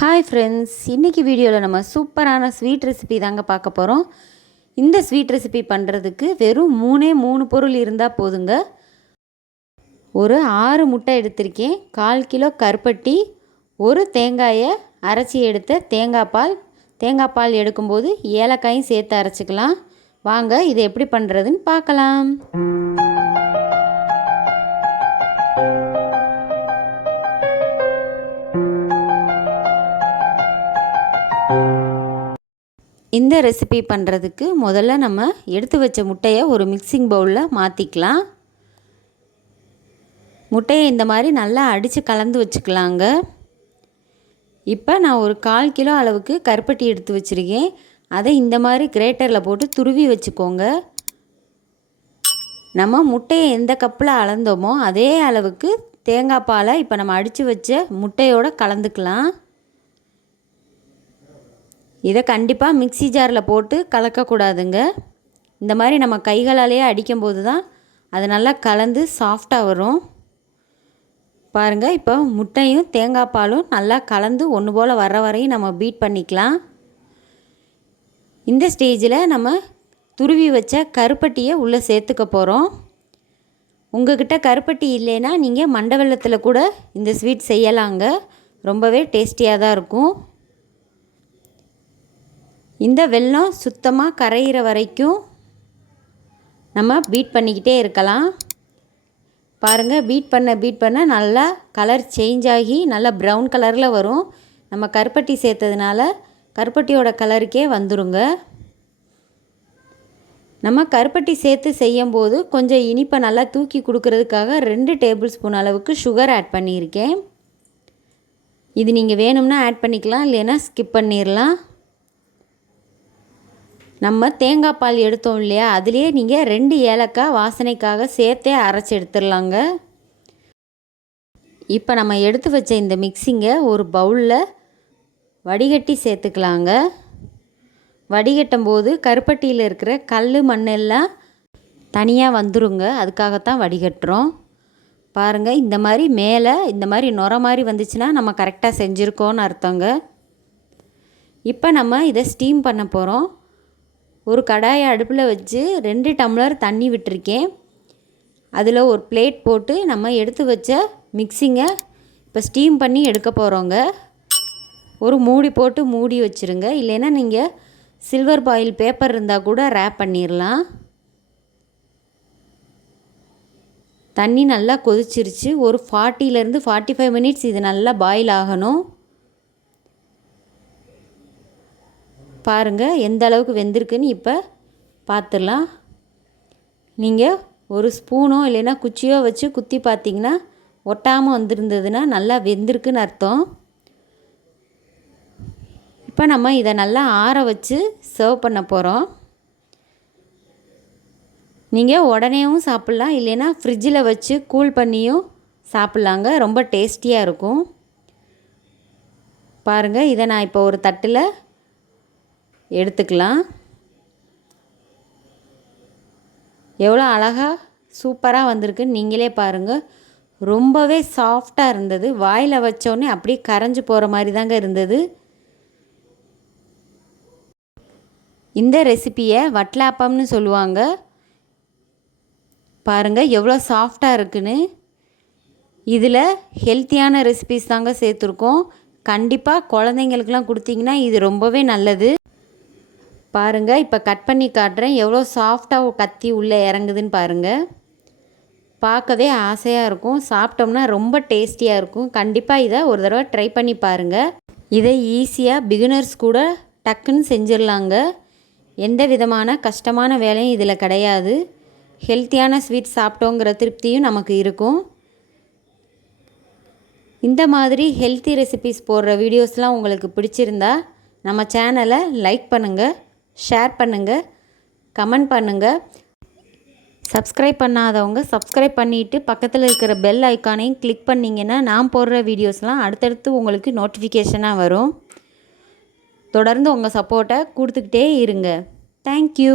Hi friends இன்றைக்கி வீடியோவில் நம்ம சூப்பரான ஸ்வீட் ரெசிபி தாங்க பார்க்க போகிறோம் இந்த ஸ்வீட் ரெசிபி பண்ணுறதுக்கு வெறும் மூணே மூணு பொருள் இருந்தால் போதுங்க. ஒரு ஆறு முட்டை எடுத்திருக்கேன். கால் கிலோ கருப்பட்டி ஒரு தேங்காயை அரைச்சி எடுத்த தேங்காய் பால். தேங்காய் பால் எடுக்கும்போது ஏலக்காயும் சேர்த்து அரைச்சிக்கலாம். வாங்க இதை எப்படி பண்ணுறதுன்னு பார்க்கலாம். இந்த ரெசிபி பண்ணுறதுக்கு முதல்ல நம்ம எடுத்து வச்ச முட்டையை ஒரு மிக்சிங் பவுலில் மாற்றிக்கலாம் முட்டையை இந்த மாதிரி நல்லா அடித்து கலந்து வச்சுக்கலாங்க. இப்போ நான் ஒரு கால் கிலோ அளவுக்கு கருப்பட்டி எடுத்து வச்சுருக்கேன். அதை இந்த மாதிரி கிரேட்டரில் போட்டு துருவி வச்சுக்கோங்க. நம்ம முட்டையை எந்த கப்பில் அளந்தோமோ அதே அளவுக்கு தேங்காய் பாலை இப்போ நம்ம அடித்து வச்ச முட்டையோடு கலந்துக்கலாம். இதை கண்டிப்பாக மிக்சி ஜாரில் போட்டு கலக்கக்கூடாதுங்க. இந்த மாதிரி நம்ம கைகளாலேயே அடிக்கும்போது தான் அது நல்லா கலந்து சாஃப்டாக வரும். பாருங்கள் இப்போ முட்டையும் தேங்காய் பாலும் நல்லா கலந்து ஒன்று போல் வர வரையும் நம்ம பீட் பண்ணிக்கலாம். இந்த ஸ்டேஜில் நம்ம துருவி வச்ச கருப்பட்டியை உள்ளே சேர்த்துக்க போகிறோம் உங்ககிட்ட கருப்பட்டி இல்லைன்னா நீங்கள் மண்டை வெள்ளத்தில் கூட இந்த ஸ்வீட் செய்யலாங்க. ரொம்பவே டேஸ்டியாக தான் இருக்கும். இந்த வெல்லம் சுத்தமாக கரையிற வரைக்கும் நம்ம பீட் பண்ணிக்கிட்டே இருக்கலாம். பாருங்கள் பீட் பண்ண பீட் பண்ண நல்லா கலர் சேஞ்ச் ஆகி நல்லா ப்ரௌன் கலரில் வரும். நம்ம கருப்பட்டி சேர்த்ததுனால கருப்பட்டியோட கலருக்கே வந்துருங்க. நம்ம கருப்பட்டி சேர்த்து செய்யும்போது கொஞ்சம் இனிப்பை நல்லா தூக்கி கொடுக்கறதுக்காக ரெண்டு டேபிள் ஸ்பூன் அளவுக்கு சுகர் ஆட் பண்ணியிருக்கேன். இது நீங்கள் வேணும்னா ஆட் பண்ணிக்கலாம் இல்லைன்னா ஸ்கிப் பண்ணிடலாம் நம்ம தேங்காய் பால் எடுத்தோம் இல்லையா? அதுலேயே நீங்கள் ரெண்டு ஏலக்காய் வாசனைக்காக சேர்த்தே அரைச்சி எடுத்துடலாங்க. இப்போ நம்ம எடுத்து வச்ச இந்த மிக்சிங்கை ஒரு பவுலில் வடிகட்டி சேர்த்துக்கலாங்க. வடிகட்டும் போது கருப்பட்டியில் இருக்கிற கல் மண்ணெல்லாம் தனியாக வந்துருங்க. அதுக்காகத்தான் வடிகட்டுறோம். பாருங்கள் இந்த மாதிரி மேலே இந்த மாதிரி நுர மாதிரி வந்துச்சுன்னா நம்ம கரெக்டாக செஞ்சுருக்கோன்னு அர்த்தங்க. இப்போ நம்ம இதை ஸ்டீம் பண்ண போகிறோம் ஒரு கடாயை அடுப்பில் வச்சு ரெண்டு டம்ளர் தண்ணி விட்டுருக்கேன். அதில் ஒரு பிளேட் போட்டு நம்ம எடுத்து வச்ச மிக்சிங்கை இப்போ ஸ்டீம் பண்ணி எடுக்க போகிறோங்க. ஒரு மூடி போட்டு மூடி வச்சுருங்க. இல்லைன்னா நீங்கள் சில்வர் பாயில் பேப்பர் இருந்தால் கூட ரேப் பண்ணிடலாம். தண்ணி நல்லா கொதிச்சிருச்சு. ஒரு ஃபார்ட்டிலேருந்து ஃபார்ட்டி ஃபைவ் மினிட்ஸ் இது நல்லா பாயில் ஆகணும். பாருங்கள் எந்த அளவுக்கு வெந்திருக்குன்னு இப்போ பார்த்துடலாம் நீங்கள் ஒரு ஸ்பூனோ இல்லைன்னா குச்சியோ வச்சு குத்தி பார்த்தீங்கன்னா ஒட்டாமல் வந்திருந்ததுன்னா நல்லா வெந்திருக்குன்னு அர்த்தம். இப்போ நம்ம இதை நல்லா ஆற வச்சு சர்வ் பண்ண போகிறோம் நீங்கள் உடனேவும் சாப்பிட்லாம் இல்லைன்னா ஃப்ரிட்ஜில் வச்சு கூல் பண்ணியும் சாப்பிட்லாங்க ரொம்ப டேஸ்டியாக இருக்கும். பாருங்கள் இதை நான் இப்போ ஒரு தட்டில் எடுத்துக்கலாம். எவ்வளோ அழகாக சூப்பராக வந்திருக்கு. நீங்களே பாருங்கள் ரொம்பவே சாஃப்டாக இருந்தது. வாயில் வச்சோடனே அப்படியே கரைஞ்சி போகிற மாதிரி தாங்க இருந்தது. இந்த ரெசிப்பியை வட்லாப்பம்னு சொல்லுவாங்க. பாருங்கள் எவ்வளோ சாஃப்டாக இருக்குன்னு. இதில் ஹெல்த்தியான ரெசிபிஸ் தாங்க சேர்த்துருக்கோம். கண்டிப்பாக குழந்தைங்களுக்கெலாம் கொடுத்தீங்கன்னா இது ரொம்பவே நல்லது. பாருங்கள் இப்போ கட் பண்ணி காட்டுறேன். எவ்வளோ சாஃப்டாக கத்தி உள்ளே இறங்குதுன்னு பாருங்கள் பார்க்கவே ஆசையாக இருக்கும். சாப்பிட்டோம்னா ரொம்ப டேஸ்டியாக இருக்கும். கண்டிப்பாக இதை ஒரு தடவை ட்ரை பண்ணி பாருங்கள் இதை ஈஸியாக பிகினர்ஸ் கூட டக்குன்னு செஞ்சிடலாங்க. எந்த விதமான கஷ்டமான வேலையும் இதில் கிடையாது. ஹெல்த்தியான ஸ்வீட் சாப்பிட்டோங்கிற திருப்தியும் நமக்கு இருக்கும். இந்த மாதிரி ஹெல்த்தி ரெசிபிஸ் போடுற வீடியோஸ்லாம் உங்களுக்கு பிடிச்சிருந்தா நம்ம சேனலை லைக் பண்ணுங்கள் ஷேர் பண்ணுங்கள் கமெண்ட் பண்ணுங்கள் சப்ஸ்கிரைப் பண்ணாதவங்க சப்ஸ்கிரைப் பண்ணிவிட்டு பக்கத்தில் இருக்கிற பெல் ஐக்கானையும் கிளிக் பண்ணிங்கன்னா நான் போடுற வீடியோஸ்லாம் அடுத்தடுத்து உங்களுக்கு நோட்டிஃபிகேஷனாக வரும். தொடர்ந்து உங்கள் சப்போர்ட்டை கொடுத்துக்கிட்டே இருங்க. தேங்க்யூ